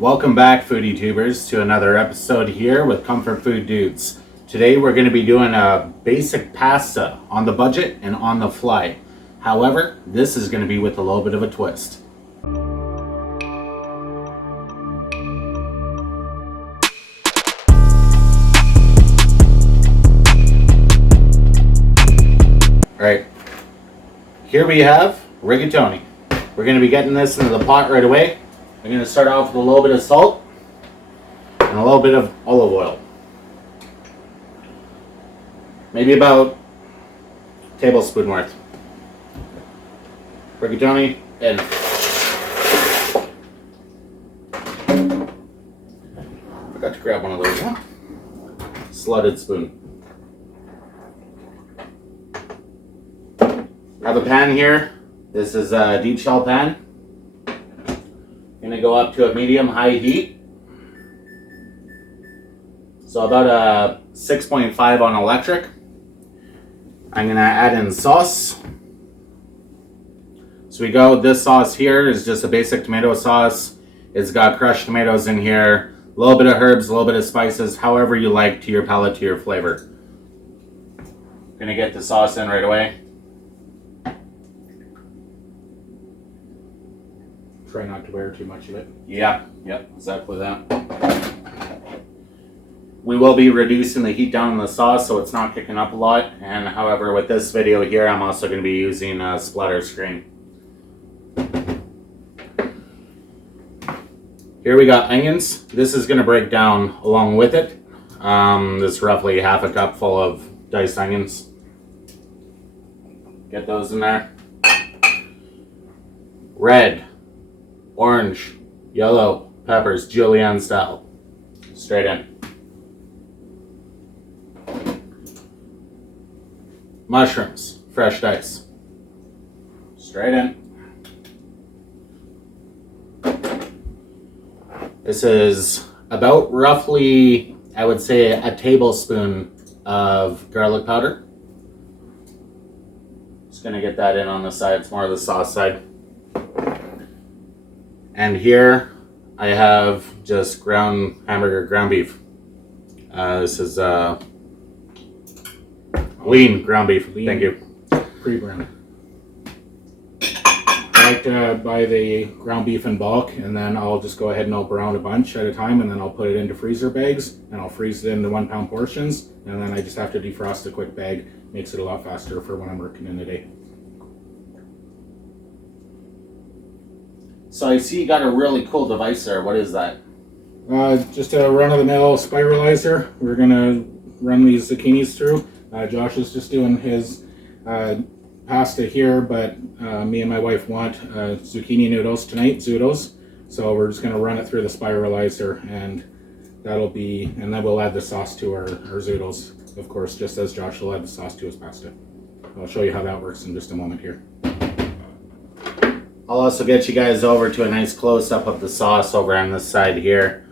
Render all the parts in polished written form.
Welcome back, foodie tubers, to another episode here with Comfort Food Dudes. Today we're going to be doing a basic pasta on the budget and on the fly. However, this is going to be with a little bit of a twist. Alright, here we have rigatoni. We're going to be getting this into the pot right away. I'm going to start off with a little bit of salt and a little bit of olive oil. Maybe about a tablespoon worth. Rigatoni in. Forgot to grab one of those. Huh? Slotted spoon. I have a pan here. This is a deep shell pan. Gonna go up to a medium-high heat. So about a 6.5 on electric. I'm gonna add in sauce. So we go, this sauce here is just a basic tomato sauce. It's got crushed tomatoes in here, a little bit of herbs, a little bit of spices, however you like, to your palate, to your flavor. Gonna get the sauce in right away. Try not to wear too much of it. Yep, exactly that. We will be reducing the heat down in the sauce so it's not kicking up a lot. And however, with this video here, I'm also going to be using a splatter screen. Here we got onions. This is going to break down along with it. This is roughly half a cup full of diced onions. Get those in there. Red, orange, yellow peppers, julienne style. Straight in. Mushrooms, fresh dice. Straight in. This is about roughly, I would say, a tablespoon of garlic powder. Just gonna get that in on the side. It's more of the sauce side. And here I have just ground beef. This is lean ground beef. Lean. Thank you. Pre-browned. I like to buy the ground beef in bulk, and then I'll just go ahead and I'll brown a bunch at a time, and then I'll put it into freezer bags, and I'll freeze it into 1 pound portions, and then I just have to defrost a quick bag. Makes it a lot faster for when I'm working in the day. So I see you got a really cool device there. What is that? Just a run-of-the-mill spiralizer. We're gonna run these zucchinis through. Josh is just doing his pasta here, but me and my wife want zucchini noodles tonight, Zoodles. So we're just gonna run it through the spiralizer, and that'll be, and then we'll add the sauce to our Zoodles, of course, just as Josh will add the sauce to his pasta. I'll show you how that works in just a moment here. I'll also get you guys over to a nice close-up of the sauce over on this side here.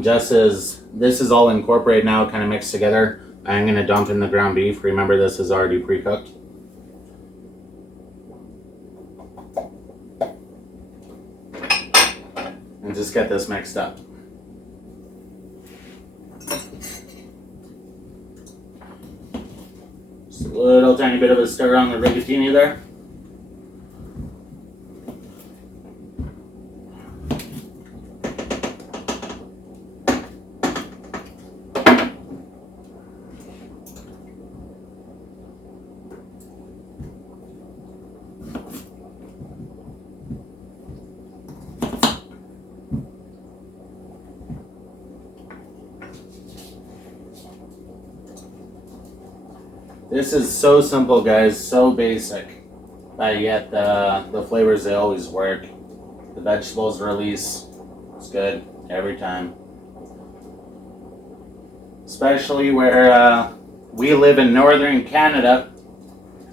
Just as this is all incorporated now, kind of mixed together, I'm going to dump in the ground beef. Remember, this is already pre-cooked. And just get this mixed up. Just a little tiny bit of a stir on the rigatoni there. This is so simple, guys, so basic, but yet the flavors, they always work. The vegetables release, it's good every time. Especially where we live in northern Canada,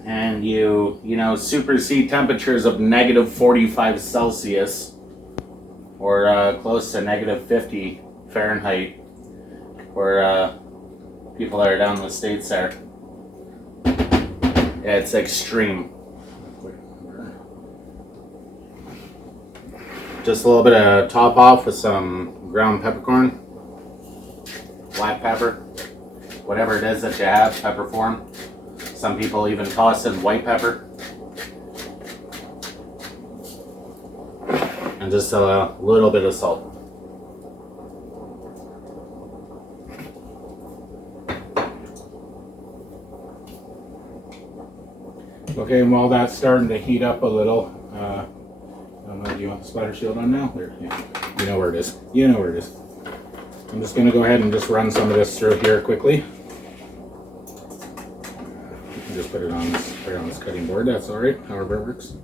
and you know, supersede temperatures of negative 45 Celsius, or close to negative 50 Fahrenheit, where people that are down in the States there. Yeah, it's extreme. Just a little bit of top off with some ground peppercorn, black pepper, whatever it is that you have, peppercorn. Some people even toss in white pepper. And just a little bit of salt. Okay, and while that's starting to heat up a little, I don't know, do you want the splatter shield on now? There, yeah. You know where it is. You know where it is. I'm just going to go ahead and just run some of this through here quickly. Just put it on this cutting board. That's all right. However it works.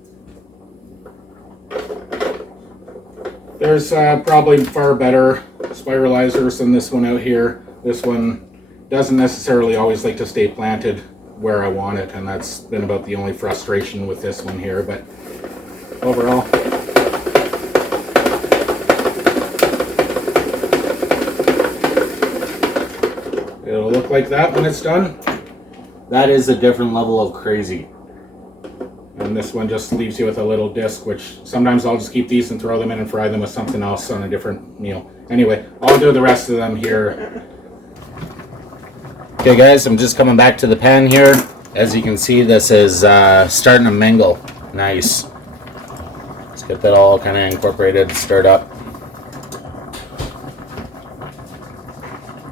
There's probably far better spiralizers than this one out here. This one doesn't necessarily always like to stay planted where I want it, and that's been about the only frustration with this one here. But overall, it'll look like that when it's done. That is a different level of crazy. And this one just leaves you with a little disc, which sometimes I'll just keep these and throw them in and fry them with something else on a different meal. Anyway, I'll do the rest of them here. Okay guys, I'm just coming back to the pan here. As you can see, this is starting to mingle. Nice. Let's get that all kind of incorporated, stirred up.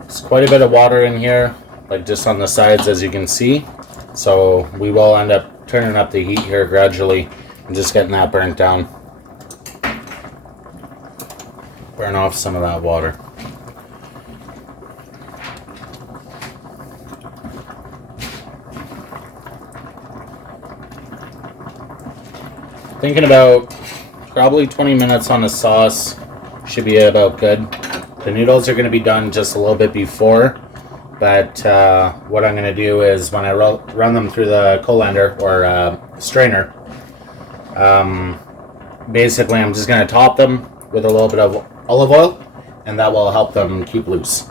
There's quite a bit of water in here, like just on the sides, as you can see. So we will end up turning up the heat here gradually and just getting that burnt down. Burn off some of that water. Thinking about probably 20 minutes on the sauce should be about good. The noodles are going to be done just a little bit before. But what I'm going to do is when I run them through the colander or strainer, basically I'm just going to top them with a little bit of olive oil, and that will help them keep loose.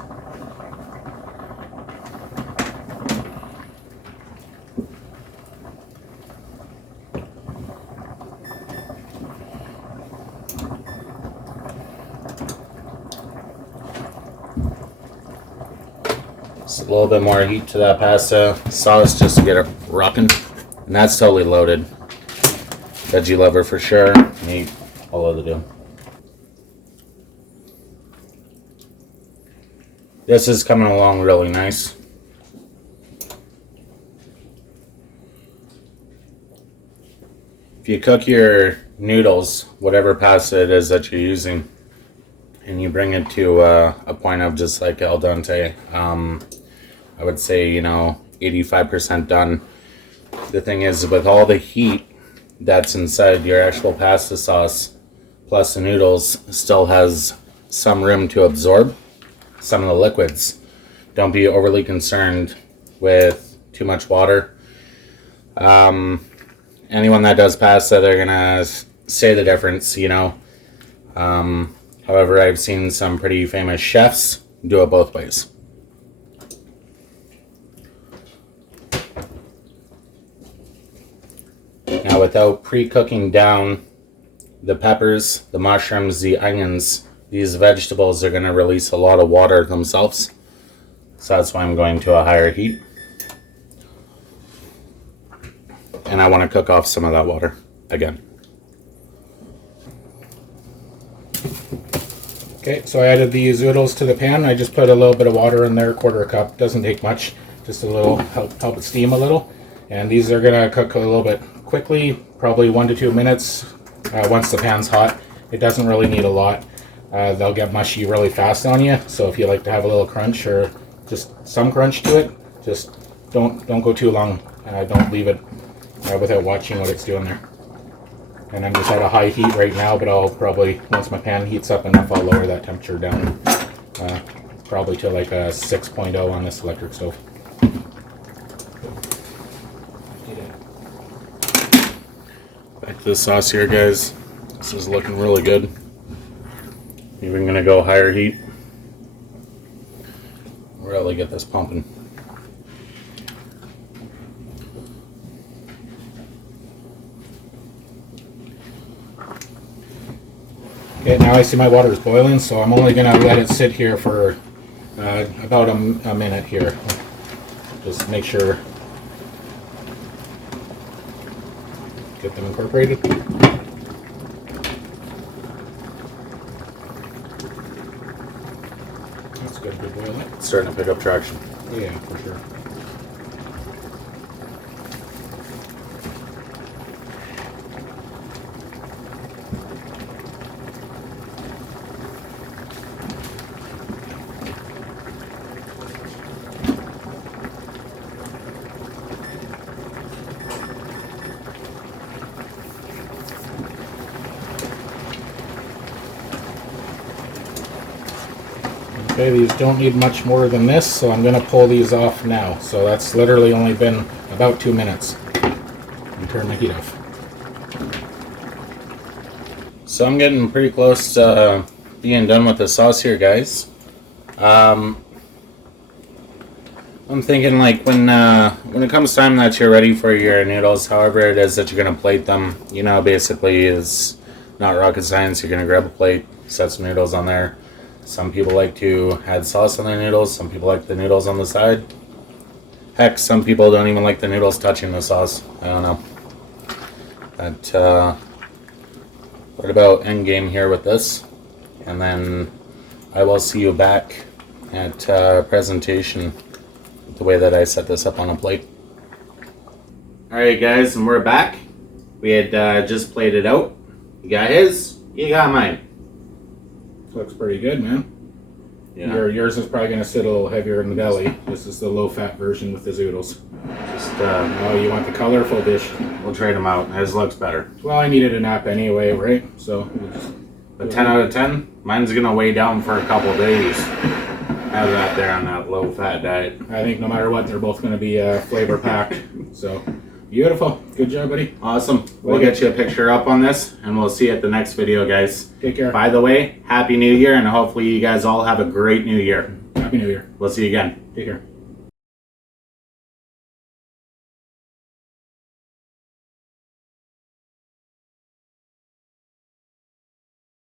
Just a little bit more heat to that pasta sauce just to get it rocking. And that's totally loaded. Veggie lover for sure. Meat, all of the deal. This is coming along really nice. If you cook your noodles, whatever pasta it is that you're using, and you bring it to a point of just like al dente, I would say, 85% done. The thing is, with all the heat that's inside your actual pasta sauce, plus the noodles still has some room to absorb some of the liquids. Don't be overly concerned with too much water. Anyone that does pasta, they're gonna say the difference, However, I've seen some pretty famous chefs do it both ways. Now, without pre-cooking down the peppers, the mushrooms, the onions, these vegetables are going to release a lot of water themselves. So that's why I'm going to a higher heat. And I want to cook off some of that water again. Okay, so I added the Zoodles to the pan. I just put a little bit of water in there, 1/4 cup. Doesn't take much, just a little, help it steam a little. And these are gonna cook a little bit quickly, probably 1 to 2 minutes once the pan's hot. It doesn't really need a lot. They'll get mushy really fast on you. So if you like to have a little crunch or just some crunch to it, just don't go too long. Don't leave it without watching what it's doing there. And I'm just at a high heat right now, but I'll probably, once my pan heats up enough, I'll lower that temperature down. Probably to like a 6.0 on this electric stove. Back to the sauce here, guys. This is looking really good. Even gonna go higher heat. Really get this pumping. Okay, now I see my water is boiling, so I'm only gonna let it sit here for about a minute here. Just make sure, get them incorporated. That's good, good boil it. It's starting to pick up traction. Oh yeah, for sure. Okay, these don't need much more than this, so I'm going to pull these off now. So that's literally only been about 2 minutes. And turn the heat off. So I'm getting pretty close to being done with the sauce here, guys. I'm thinking like when it comes time that you're ready for your noodles, however it is that you're going to plate them, you know, basically is not rocket science. You're going to grab a plate, set some noodles on there. Some people like to add sauce on their noodles. Some people like the noodles on the side. Heck, some people don't even like the noodles touching the sauce. I don't know. But what about end game here with this? And then I will see you back at presentation the way that I set this up on a plate. Alright guys, and we're back. We had just plated out. You got his, you got mine. Looks pretty good, man. Yeah. Yours is probably going to sit a little heavier in the belly. This is the low-fat version with the Zoodles. Just Oh, you want the colorful dish? we'll trade them out. His looks better. Well, I needed a nap anyway, right? So we'll just... But 10 out of 10, mine's gonna weigh down for a couple days. Have that there on that low-fat diet. I think no matter what, they're both going to be flavor-packed. So, beautiful. Good job, buddy. Awesome. We'll get you a picture up on this, and we'll see you at the next video, guys. Take care. By the way, Happy New Year, and hopefully you guys all have a great New Year. Happy New Year. We'll see you again. Take care.